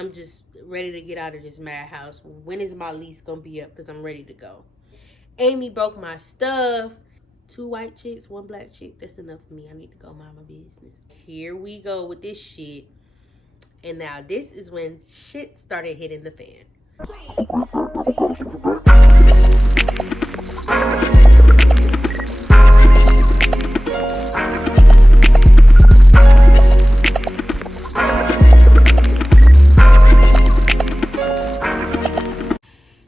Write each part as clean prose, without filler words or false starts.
I'm just ready to get out of this madhouse. When is my lease gonna be up? Because I'm ready to go. Amy broke my stuff. 2 white chicks, 1 black chick. That's enough for me. I need to go mind my business. Here we go with this shit. And now this is when shit started hitting the fan.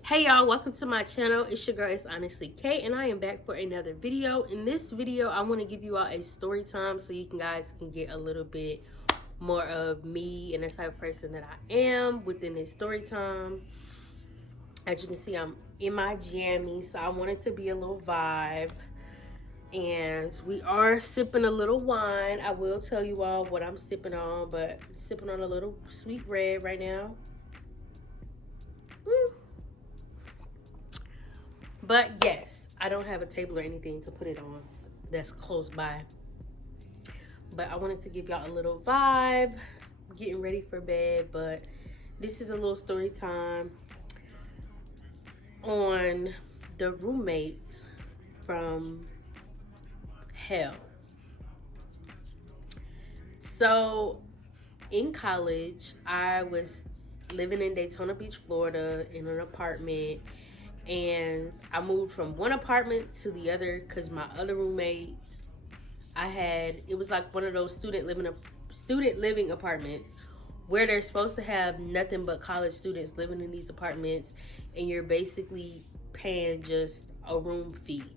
Hey y'all, welcome to my channel. It's your girl, ItsHonestlyKay, and I am back for another video. In this video, I want to give you all a story time so you guys can get a little bit more of me and the type of person that I am within this story time. As you can see, I'm in my jammies, so I want it to be a little vibe. And we are sipping a little wine. I will tell you all what I'm sipping on, but I'm sipping on a little sweet red right now. But yes, I don't have a table or anything to put it on that's close by. But I wanted to give y'all a little vibe, getting ready for bed. But this is a little story time on the roommate from hell. So in college, I was living in Daytona Beach, Florida in an apartment. And I moved from one apartment to the other because my other roommate, it was like one of those student living apartments where they're supposed to have nothing but college students living in these apartments, and you're basically paying just a room fee.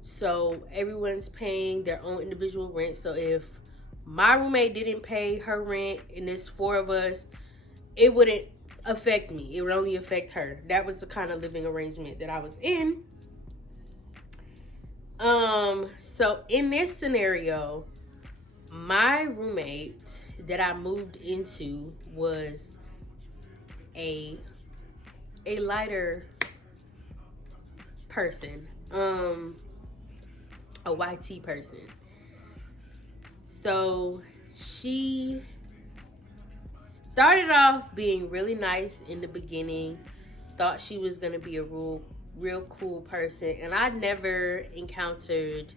So everyone's paying their own individual rent. So if my roommate didn't pay her rent and there's 4 of us, it wouldn't affect me. It would only affect her. That was the kind of living arrangement that I was in. So in this scenario, my roommate that I moved into was a lighter person, a YT person. So she started off being really nice in the beginning. Thought she was gonna be a real cool person, and I never encountered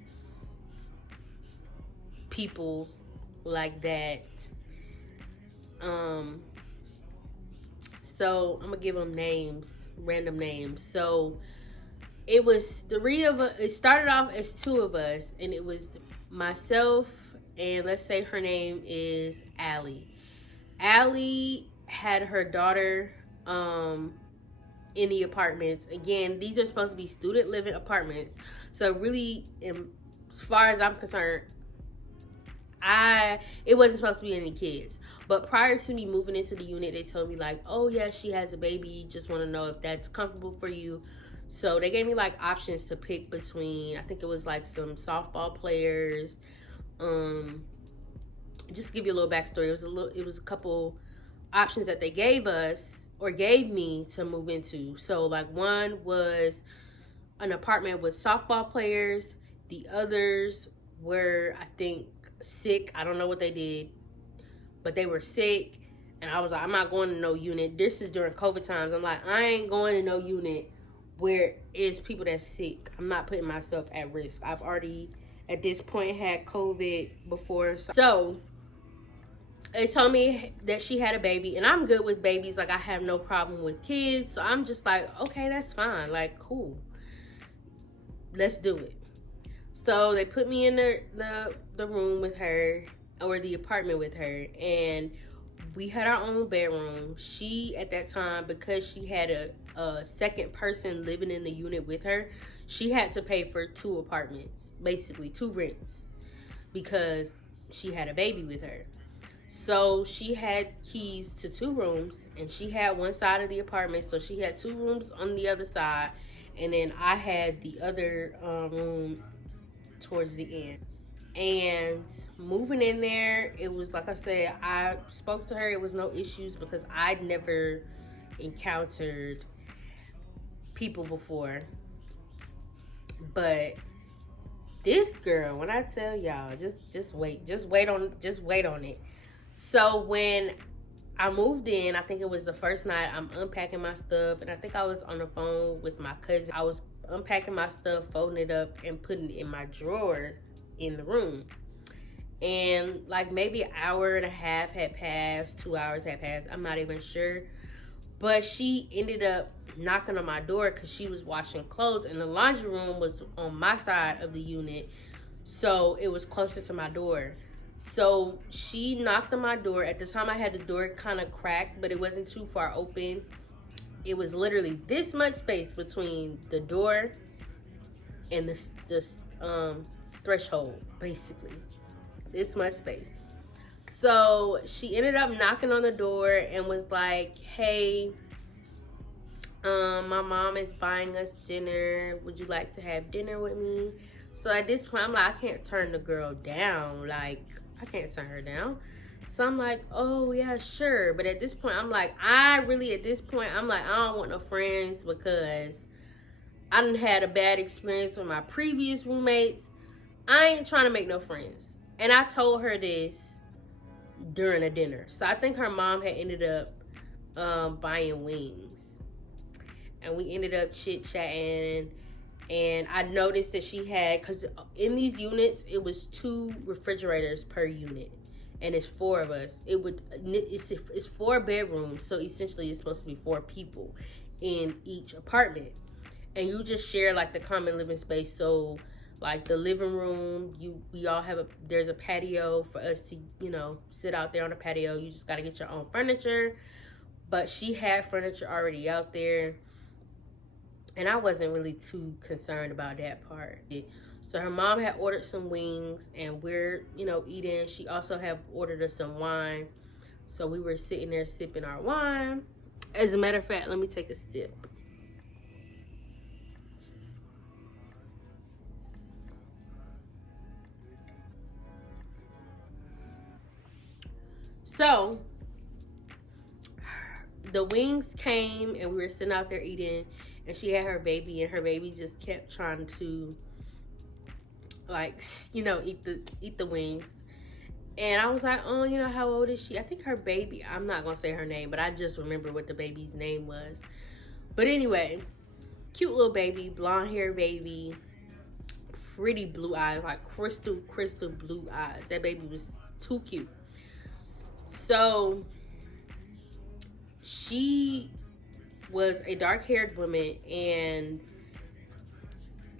people like that. So I'm gonna give them names, random names. So it was 3 of us. It started off as 2 of us, and it was myself and let's say her name is Allie. Allie had her daughter in the apartments. Again, these are supposed to be student living apartments. So really, as far as I'm concerned, it wasn't supposed to be any kids. But prior to me moving into the unit, they told me like, oh yeah, she has a baby. Just want to know if that's comfortable for you. So they gave me like options to pick between. I think it was like some softball players. Just to give you a little backstory, it was a couple options that they gave us or gave me to move into. So like one was an apartment with softball players. The others were, I think, sick. I don't know what they did, but they were sick. And I was like, I'm not going to no unit. This is during COVID times. I'm like, I ain't going to no unit where it's people that's sick. I'm not putting myself at risk. I've already, at this point, had COVID before. So they told me that she had a baby, and I'm good with babies. Like, I have no problem with kids. So I'm just like, okay, that's fine. Like, cool. Let's do it. So they put me in the room with her, or the apartment with her, and we had our own bedroom. She, at that time, because she had a second person living in the unit with her, she had to pay for 2 apartments, basically 2 rents, because she had a baby with her. So she had keys to 2 rooms, and she had one side of the apartment, so she had 2 rooms on the other side, and then I had the other room towards the end. And moving in there, it was like I said, I spoke to her. It was no issues because I'd never encountered people before. But this girl, when I tell y'all, just wait on it. So when I moved in. I think it was the first night. I'm unpacking my stuff, and I think I was on the phone with my cousin. I was unpacking my stuff, folding it up, and putting it in my drawers in the room. And like maybe an hour and a half had passed, 2 hours had passed. I'm not even sure. But she ended up knocking on my door because she was washing clothes, and the laundry room was on my side of the unit, so it was closer to my door. So she knocked on my door. At the time, I had the door kind of cracked, but it wasn't too far open. It was literally this much space between the door and the threshold, basically. This much space. So she ended up knocking on the door and was like, hey, my mom is buying us dinner. Would you like to have dinner with me? So at this point, I'm like, I can't turn the girl down. Like, I can't turn her down. So I'm like, oh, yeah, sure. But at this point, I'm like, I don't want no friends because I done had a bad experience with my previous roommates. I ain't trying to make no friends. And I told her this during a dinner. So I think her mom had ended up buying wings. And we ended up chit-chatting. And I noticed that she had, because in these units, it was 2 refrigerators per unit. And it's 4 of us. It's 4 bedrooms. So essentially it's supposed to be 4 people in each apartment. And you just share like the common living space. So like the living room, we all have there's a patio for us to, sit out there on the patio. You just got to get your own furniture. But she had furniture already out there. And I wasn't really too concerned about that part. So her mom had ordered some wings and we're, eating. She also had ordered us some wine. So we were sitting there sipping our wine. As a matter of fact, let me take a sip. So the wings came and we were sitting out there eating, and she had her baby, and her baby just kept trying to eat the wings. And I was like, oh, how old is she? I think her baby, I'm not gonna say her name, but I just remember what the baby's name was. But anyway, cute little baby, blonde hair baby, pretty blue eyes, like crystal blue eyes. That baby was too cute. So she was a dark-haired woman, and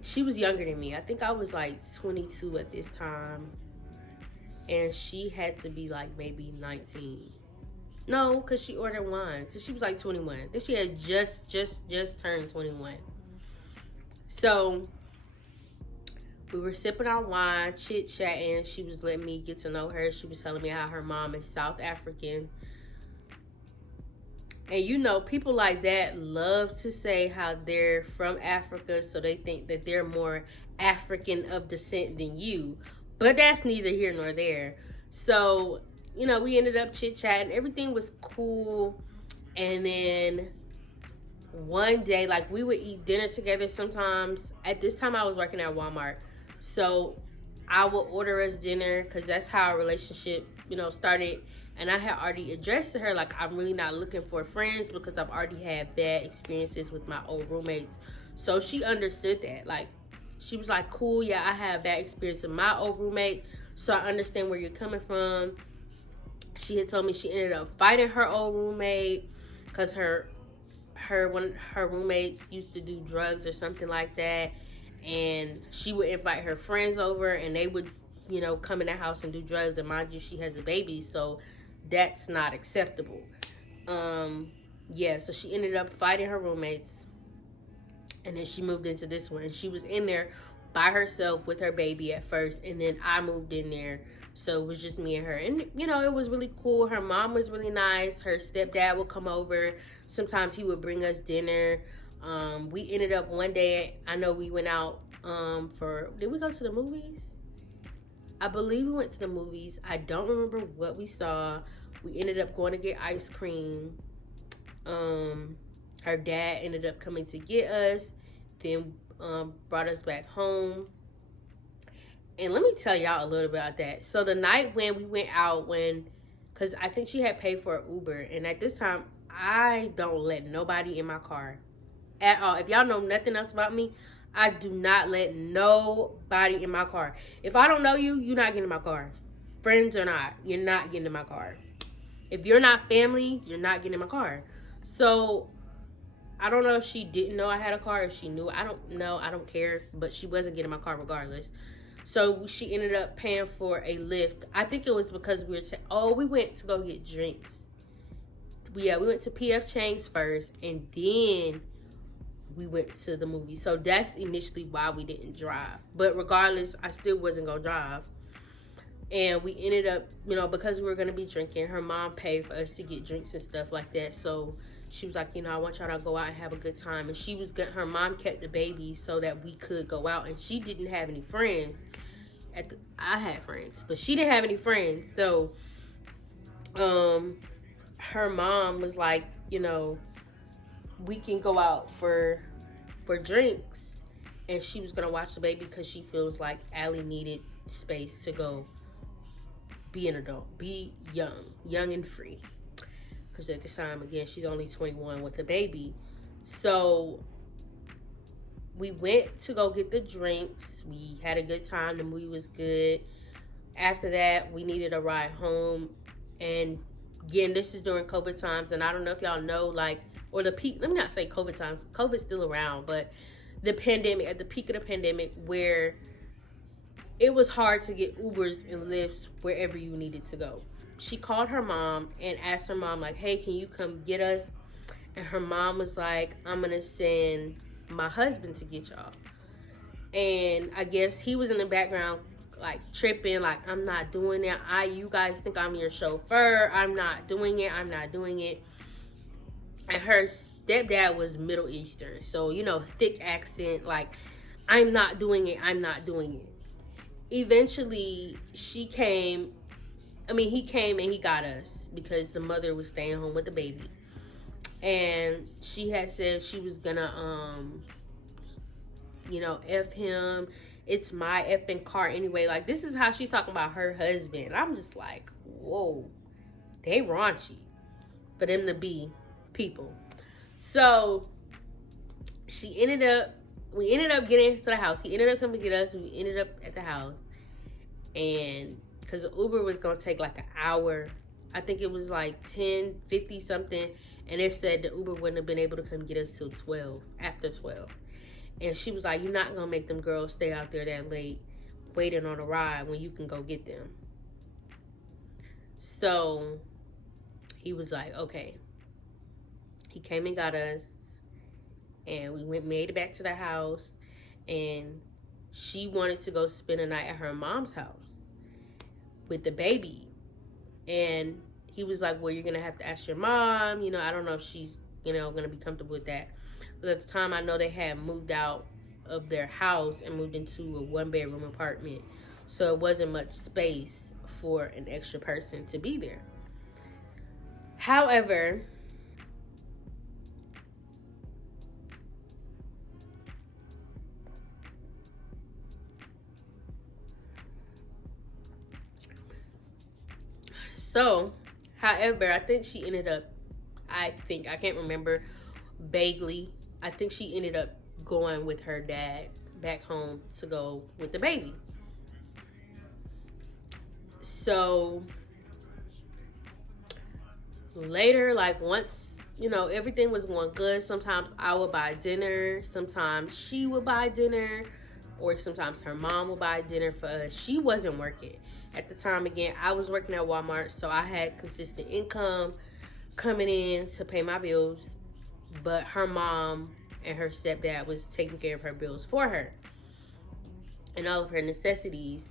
she was younger than me. I think I was like 22 at this time, and she had to be like maybe 19. No, because she ordered wine, so she was like 21. I think she had just turned 21. So we were sipping our wine, chit-chatting. She was letting me get to know her. She was telling me how her mom is South African. And people like that love to say how they're from Africa, so they think that they're more African of descent than you. But that's neither here nor there. So, we ended up chit-chatting. Everything was cool. And then one day, like, we would eat dinner together sometimes. At this time, I was working at Walmart. So I would order us dinner because that's how our relationship, started. And I had already addressed to her, like, I'm really not looking for friends because I've already had bad experiences with my old roommates. So she understood that. Like, she was like, cool, yeah, I had a bad experience with my old roommate, so I understand where you're coming from. She had told me she ended up fighting her old roommate because one of her roommates used to do drugs or something like that. And she would invite her friends over, and they would, come in the house and do drugs. And mind you, she has a baby, so that's not acceptable. So she ended up fighting her roommates, and then she moved into this one, and she was in there by herself with her baby at first, and then I moved in there, so it was just me and her. And it was really cool. Her mom was really nice. Her stepdad would come over. Sometimes he would bring us dinner. We ended up one day, I know we went out did we go to the movies? I believe we went to the movies. I don't remember what we saw. We ended up going to get ice cream. Her dad ended up coming to get us, then brought us back home. And let me tell y'all a little bit about that. So the night when we went out, when because I think she had paid for an Uber. And at this time, I don't let nobody in my car at all. If y'all know nothing else about me, I do not let nobody in my car. If I don't know you, you're not getting in my car. Friends or not, you're not getting in my car. If you're not family, you're not getting in my car. So I don't know if she didn't know I had a car, if she knew. I don't know. I don't care. But she wasn't getting in my car regardless. So she ended up paying for a Lyft. I think it was because we went to go get drinks. We went to PF Chang's first, and then we went to the movie. So that's initially why we didn't drive. But regardless, I still wasn't going to drive. And we ended up, because we were going to be drinking, her mom paid for us to get drinks and stuff like that. So she was like, I want y'all to go out and have a good time. And her mom kept the baby so that we could go out. And she didn't have any friends. I had friends, but she didn't have any friends. So her mom was like, we can go out for drinks. And she was going to watch the baby because she feels like Allie needed space to go be an adult, be young and free. Because at this time, again, she's only 21 with a baby. So we went to go get the drinks. We had a good time. The movie was good. After that, we needed a ride home. And again, this is during COVID times. And I don't know if y'all know, or the peak, let me not say COVID times. COVID's still around. But the pandemic, at the peak of the pandemic, where it was hard to get Ubers and Lyfts wherever you needed to go. She called her mom and asked her mom, hey, can you come get us? And her mom was like, I'm going to send my husband to get y'all. And I guess he was in the background, tripping, I'm not doing that. You guys think I'm your chauffeur. I'm not doing it. And her stepdad was Middle Eastern. So, thick accent, I'm not doing it. Eventually, he came and he got us because the mother was staying home with the baby. And she had said she was gonna, F him. It's my effing car anyway. This is how she's talking about her husband. I'm just like, whoa, they raunchy for them to be people. So we ended up getting to the house. He ended up coming to get us. We ended up at the house. And because the Uber was going to take an hour. I think it was 10:50 something. And it said the Uber wouldn't have been able to come get us till 12, after 12. And she was like, you're not going to make them girls stay out there that late waiting on a ride when you can go get them. So he was like, okay. He came and got us. And we made it back to the house. And she wanted to go spend a night at her mom's house with the baby. And he was like, well, you're going to have to ask your mom. I don't know if she's, going to be comfortable with that. Because at the time, I know they had moved out of their house and moved into a one-bedroom apartment. So it wasn't much space for an extra person to be there. However, I think she ended up, I can't remember vaguely, I think she ended up going with her dad back home to go with the baby. So later, once, everything was going good, sometimes I would buy dinner, sometimes she would buy dinner, or sometimes her mom would buy dinner for us. She wasn't working. At the time, again, I was working at Walmart, so I had consistent income coming in to pay my bills. But her mom and her stepdad was taking care of her bills for her and all of her necessities.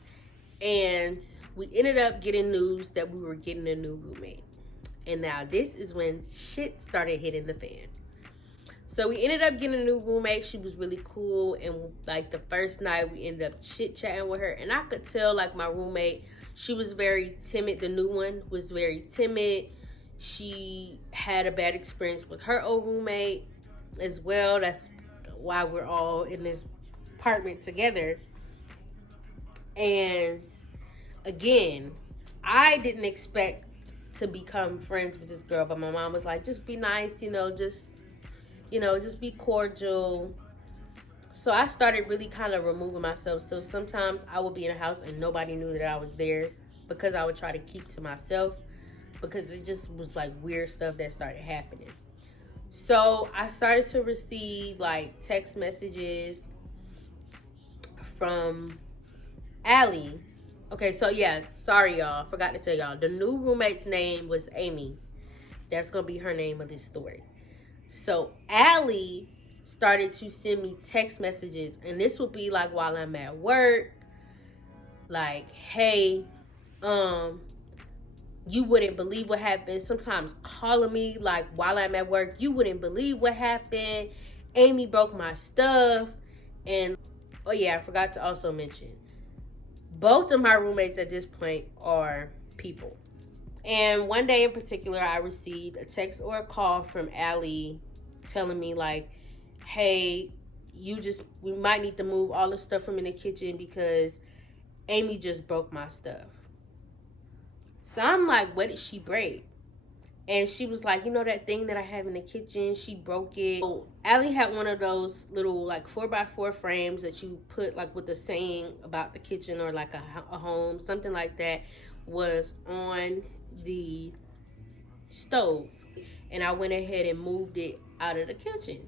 And we ended up getting news that we were getting a new roommate. And now this is when shit started hitting the fan. So we ended up getting a new roommate. She was really cool. And the first night we ended up chit-chatting with her. And I could tell my roommate, she was very timid. The new one was very timid. She had a bad experience with her old roommate as well. That's why we're all in this apartment together. And again, I didn't expect to become friends with this girl, but my mom was like, just be nice, just be cordial. So I started really kind of removing myself. So sometimes I would be in a house and nobody knew that I was there, because I would try to keep to myself, because it just was like weird stuff that started happening. So I started to receive like text messages from Allie. Okay, so yeah, sorry y'all, forgot to tell y'all. The new roommate's name was Amy. That's gonna be her name of this story. So Allie started to send me text messages, and this would be like while I'm at work, like, hey, you wouldn't believe what happened. Sometimes calling me like while I'm at work, you wouldn't believe what happened. Amy broke my stuff. And oh yeah, I forgot to also mention, both of my roommates at this point are people. And one day in particular, I received a text or a call from Allie telling me like, hey, we might need to move all the stuff from in the kitchen because Amy just broke my stuff. So I'm like, what did she break? And she was like, that thing that I have in the kitchen, she broke it. So Allie had one of those little like 4x4 frames that you put like with the saying about the kitchen, or like a home, something like that, was on the stove. And I went ahead and moved it out of the kitchen.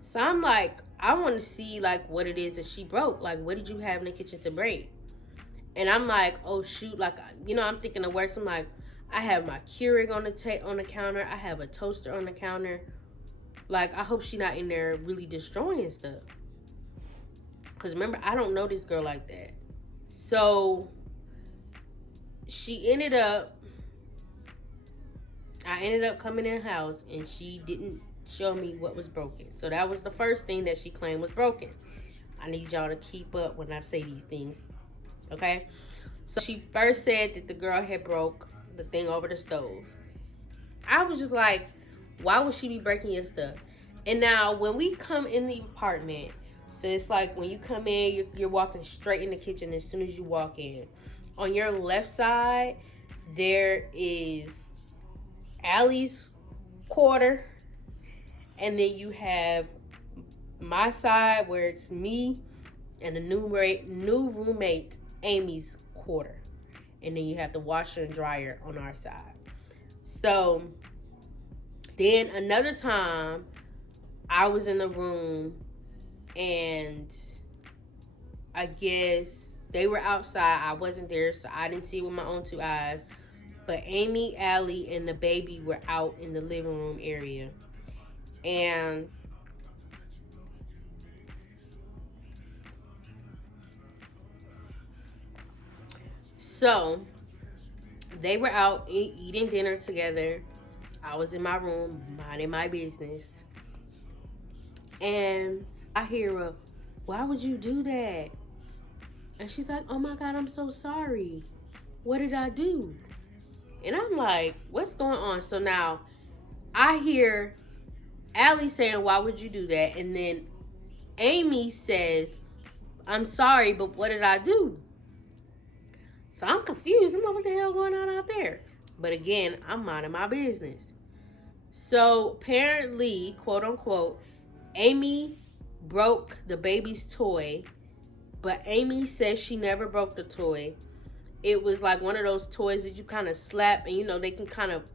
So I'm like, I want to see like what it is that she broke. Like, what did you have in the kitchen to break? And I'm like, oh shoot, like, I'm thinking the worst. I'm like, I have my Keurig on the counter. I have a toaster on the counter. Like, I hope she's not in there really destroying stuff. Because remember, I don't know this girl like that. So I ended up coming in the house, and she didn't show me what was broken. So that was the first thing that she claimed was broken. I need y'all to keep up when I say these things. Okay? So she first said that the girl had broke the thing over the stove. I was just like, why would she be breaking your stuff? And now when we come in the apartment, so it's like when you come in, you're walking straight in the kitchen as soon as you walk in. On your left side, there is Allie's quarter. And then you have my side where it's me and the new roommate, Amy's quarter. And then you have the washer and dryer on our side. So then another time I was in the room, and I guess they were outside. I wasn't there, so I didn't see it with my own two eyes. But Amy, Allie, and the baby were out in the living room area. And so they were out eating dinner together. I was in my room minding my business. And I hear her, why would you do that? And she's like, oh my God, I'm so sorry. What did I do? And I'm like, what's going on? So now I hear Allie saying, why would you do that? And then Amy says, I'm sorry, but what did I do? So I'm confused. I'm like, what the hell going on out there? But again, I'm minding my business. So apparently, quote unquote, Amy broke the baby's toy, but Amy says she never broke the toy. It was like one of those toys that you kind of slap, and they can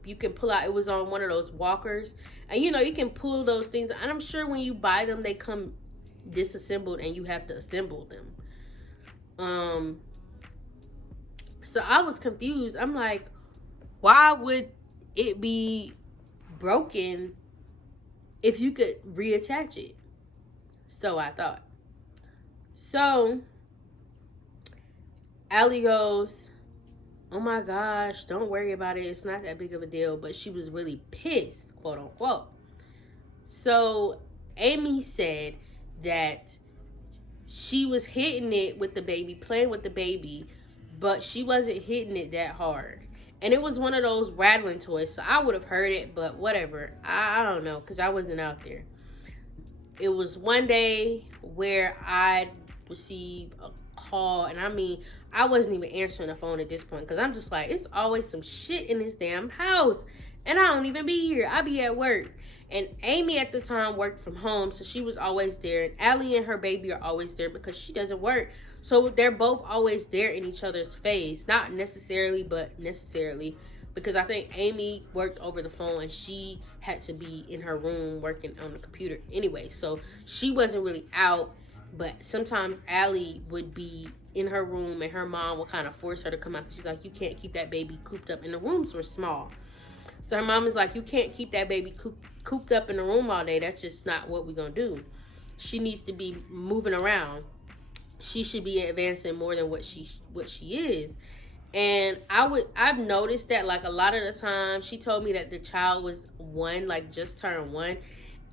you can pull out. It was on one of those walkers, and you can pull those things. And I'm sure when you buy them, they come disassembled and you have to assemble them. So I was confused. I'm like, why would it be broken if you could reattach it? So I thought. So Allie goes, oh my gosh, don't worry about it. It's not that big of a deal. But she was really pissed, quote unquote. So Amy said that she was hitting it with the baby, playing with the baby, but she wasn't hitting it that hard. And it was one of those rattling toys, so I would have heard it, but whatever. I don't know, because I wasn't out there. It was one day where I received a call. And I mean, I wasn't even answering the phone at this point because I'm just like, it's always some shit in this damn house. And I don't even be here. I be at work. And Amy at the time worked from home, so she was always there. And Allie and her baby are always there because she doesn't work. So they're both always there in each other's face. Not necessarily, but necessarily. Because I think Amy worked over the phone and she had to be in her room working on the computer anyway. So she wasn't really out. But sometimes Allie would be in her room and her mom would kind of force her to come out. She's like, you can't keep that baby cooped up. And the rooms were small. So her mom is like, you can't keep that baby cooped up in the room all day. That's just not what we're going to do. She needs to be moving around. She should be advancing more than what she is. And I've noticed that, like, a lot of the time, she told me that the child was one, like, just turned one.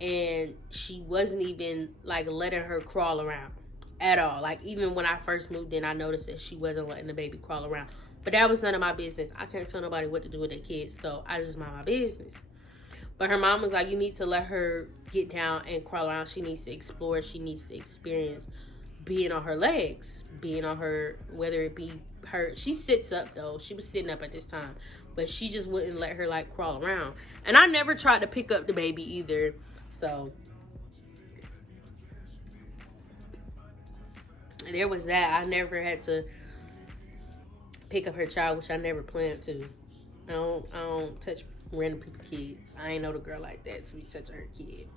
And she wasn't even, like, letting her crawl around at all. Like, even when I first moved in, I noticed that she wasn't letting the baby crawl around. But that was none of my business. I can't tell nobody what to do with their kids, so I just mind my business. But her mom was like, you need to let her get down and crawl around. She needs to explore. She needs to experience being on her legs, being on her, whether it be her. She sits up, though. She was sitting up at this time. But she just wouldn't let her, like, crawl around. And I never tried to pick up the baby either. So there was that. I never had to pick up her child, which I never planned to. I don't touch random people's kids. I ain't know the girl like that to be touching her kid.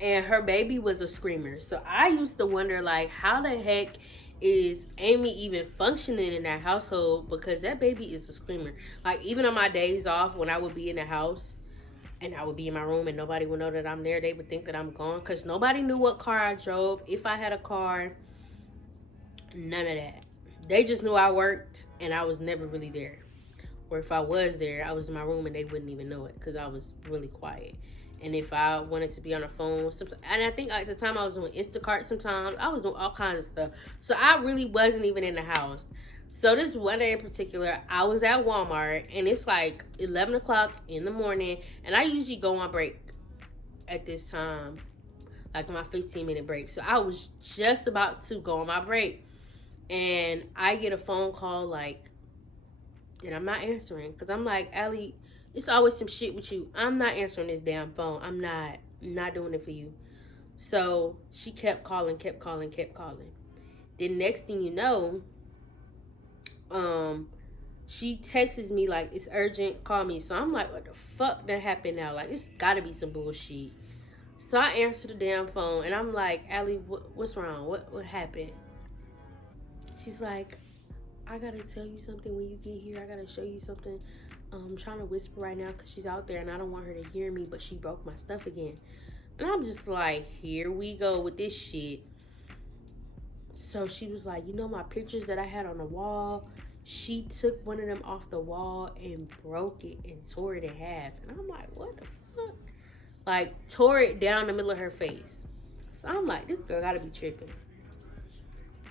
And her baby was a screamer. So I used to wonder, like, how the heck is Amy even functioning in that household? Because that baby is a screamer. Like, even on my days off, when I would be in the house and I would be in my room and nobody would know that I'm there, they would think that I'm gone. Because nobody knew what car I drove. If I had a car, none of that. They just knew I worked and I was never really there. Or if I was there, I was in my room and they wouldn't even know it because I was really quiet. And if I wanted to be on the phone, and I think at the time I was doing Instacart sometimes, I was doing all kinds of stuff. So I really wasn't even in the house. So this one day in particular, I was at Walmart and it's like 11 o'clock in the morning. And I usually go on break at this time, like my 15-minute break. So I was just about to go on my break. And I get a phone call, like, and I'm not answering. Because I'm like, Allie, it's always some shit with you. I'm not answering this damn phone. I'm not doing it for you. So she kept calling. Then next thing you know, she texts me like, it's urgent, call me. So I'm like, what the fuck that happened now? Like, it's gotta be some bullshit. So I answer the damn phone and I'm like, Allie, what's wrong? What happened? She's like, I gotta tell you something when you get here. I gotta show you something. I'm trying to whisper right now because she's out there and I don't want her to hear me, but she broke my stuff again. And I'm just like, here we go with this shit. So she was like, you know my pictures that I had on the wall? She took one of them off the wall and broke it and tore it in half. And I'm like, what the fuck? Like, tore it down the middle of her face. So I'm like, this girl gotta be tripping.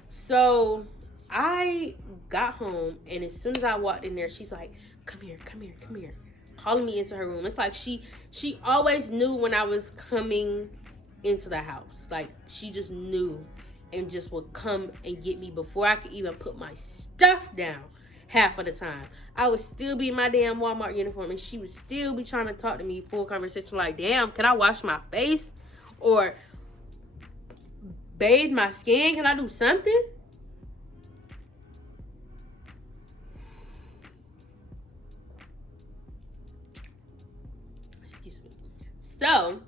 So I got home, and as soon as I walked in there, she's like, come here, calling me into her room. It's like she always knew when I was coming into the house. Like, she just knew and just would come and get me before I could even put my stuff down half of the time. I would still be in my damn Walmart uniform, and she would still be trying to talk to me full conversation like, damn, can I wash my face? Or bathe my skin? Can I do something? So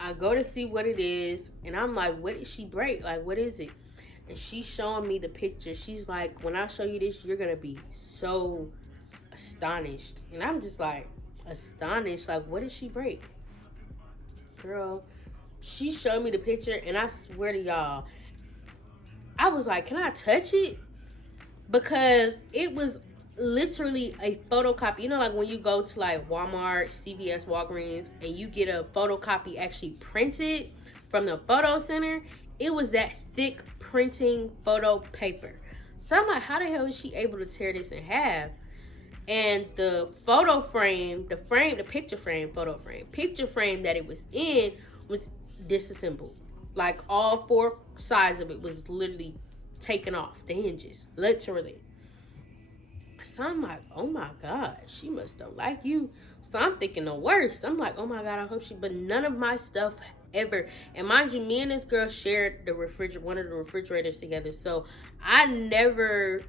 I go to see what it is, and I'm like, what did she break? Like, what is it? And she's showing me the picture. She's like, when I show you this, you're gonna be so astonished. And I'm just like, astonished? Like, what did she break? Girl, she showed me the picture, and I swear to y'all, I was like, can I touch it? Because it was literally a photocopy. You know, like when you go to like Walmart, CVS, Walgreens, and you get a photocopy actually printed from the photo center, it was that thick printing photo paper. So I'm like, how the hell is she able to tear this in half? And the photo frame, the picture frame that it was in was disassembled. Like all four sides of it was literally taken off the hinges, literally. So I'm like, oh my God, she must don't like you. So I'm thinking the worst. I'm like, oh my God, I hope she. But none of my stuff ever. And mind you, me and this girl shared the one of the refrigerators together. So I never,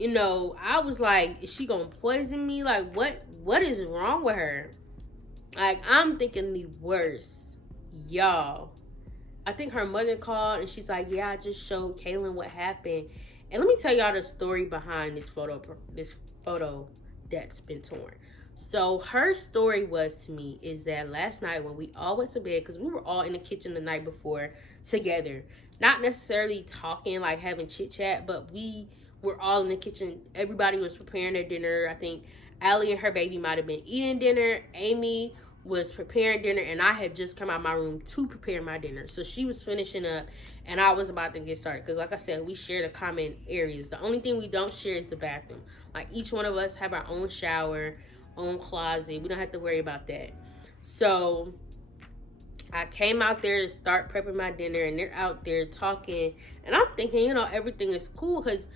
I was like, is she gonna poison me? Like, what is wrong with her? Like, I'm thinking the worst, y'all. I think her mother called and she's like, yeah, I just showed Kaylin what happened. And let me tell y'all the story behind this photo that's been torn. So her story was to me is that last night when we all went to bed, because we were all in the kitchen the night before together, not necessarily talking, like having chit chat, but we were all in the kitchen. Everybody was preparing their dinner. I think Allie and her baby might have been eating dinner. Amy was preparing dinner, and I had just come out of my room to prepare my dinner. So she was finishing up and I was about to get started, because like I said, we share the common areas. The only thing we don't share is the bathroom. Like, each one of us have our own shower, own closet. We don't have to worry about that. So I came out there to start prepping my dinner, and they're out there talking, and I'm thinking, everything is cool, because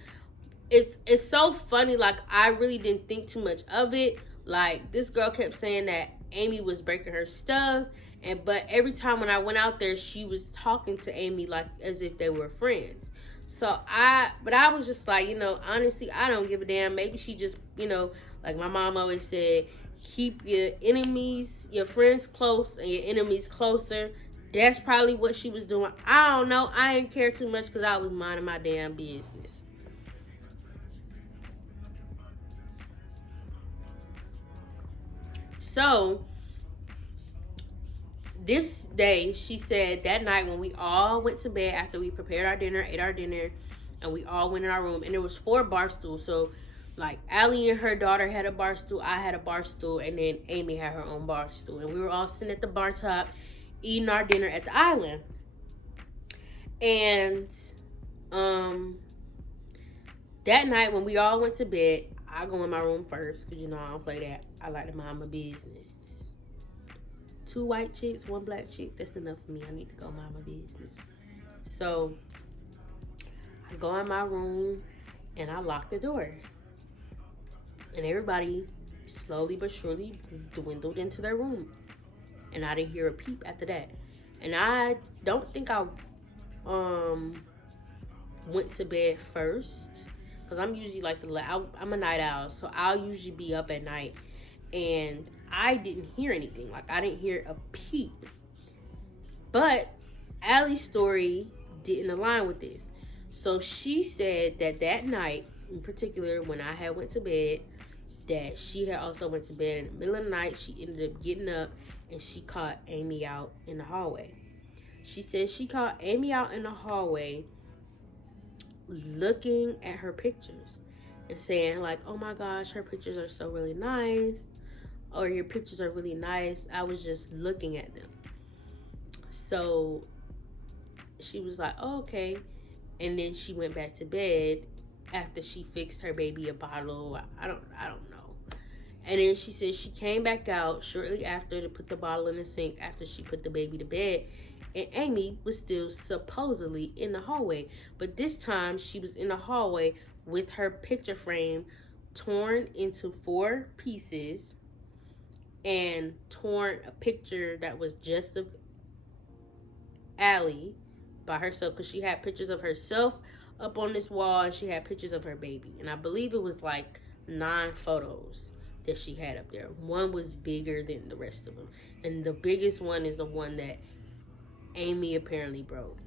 it's so funny. Like, I really didn't think too much of it. Like, this girl kept saying that Amy was breaking her stuff, but every time when I went out there, she was talking to Amy like as if they were friends. So I was just like, honestly, I don't give a damn. Maybe she just, like my mom always said, keep your friends close and your enemies closer. That's probably what she was doing. I don't know. I didn't care too much because I was minding my damn business. So this day, she said that night when we all went to bed after we prepared our dinner, ate our dinner, and we all went in our room, and there was 4 bar stools. So like Allie and her daughter had a bar stool, I had a bar stool, and then Amy had her own bar stool, and we were all sitting at the bar top eating our dinner at the island. And that night when we all went to bed, I go in my room first, because I don't play that. I like to mind my business. 2 white chicks, 1 black chick, that's enough for me. I need to go mind my business. So I go in my room and I lock the door. And everybody slowly but surely dwindled into their room. And I didn't hear a peep after that. And I don't think I went to bed first, because I'm usually like I'm a night owl, so I'll usually be up at night. And I didn't hear anything. Like, I didn't hear a peep. But Allie's story didn't align with this. So she said that night, in particular, when I had went to bed, that she had also went to bed in the middle of the night. She ended up getting up and she caught Amy out in the hallway. She said she caught Amy out in the hallway looking at her pictures and saying like, oh my gosh, her pictures are so really nice, or your pictures are really nice. I was just looking at them. So she was like, oh, okay. And then she went back to bed after she fixed her baby a bottle. I don't know. And then she said she came back out shortly after to put the bottle in the sink after she put the baby to bed. And Amy was still supposedly in the hallway. But this time she was in the hallway with her picture frame torn into 4 pieces and torn a picture that was just of Allie by herself, because she had pictures of herself up on this wall and she had pictures of her baby. And I believe it was like 9 photos that she had up there. One was bigger than the rest of them. And the biggest one is the one that Amy apparently broke.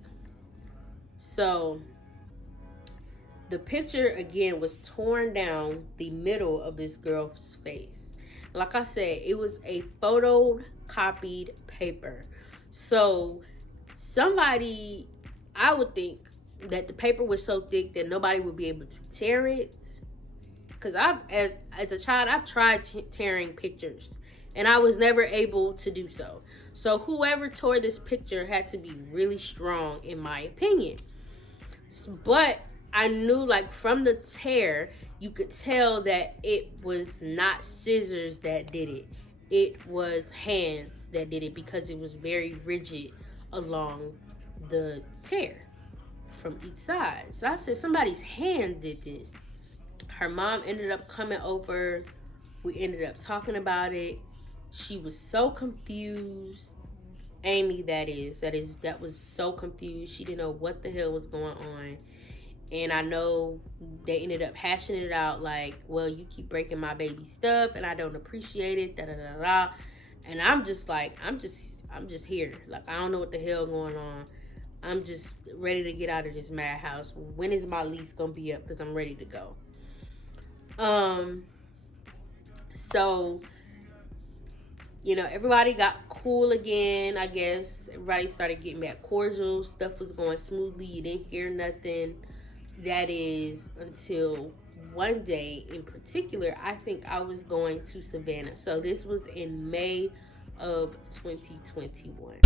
So the picture again was torn down the middle of this girl's face. Like I said, it was a photocopied paper. So somebody, I would think that the paper was so thick that nobody would be able to tear it. Because as a child, I've tried tearing pictures and I was never able to do so. So whoever tore this picture had to be really strong, in my opinion. But I knew, like, from the tear, you could tell that it was not scissors that did it. It was hands that did it, because it was very rigid along the tear from each side. So I said, somebody's hand did this. Her mom ended up coming over. We ended up talking about it. She was so confused. Amy, that was so confused. She didn't know what the hell was going on. And I know they ended up hashing it out like, well, you keep breaking my baby stuff and I don't appreciate it, da da da da. And I'm just like, I'm just here. Like, I don't know what the hell going on. I'm just ready to get out of this madhouse. When is my lease gonna be up? Because I'm ready to go. So, you know, everybody got cool again, I guess. Everybody started getting back cordial. Stuff was going smoothly. You didn't hear nothing. That is until one day in particular, I think I was going to Savannah. So this was in May of 2021.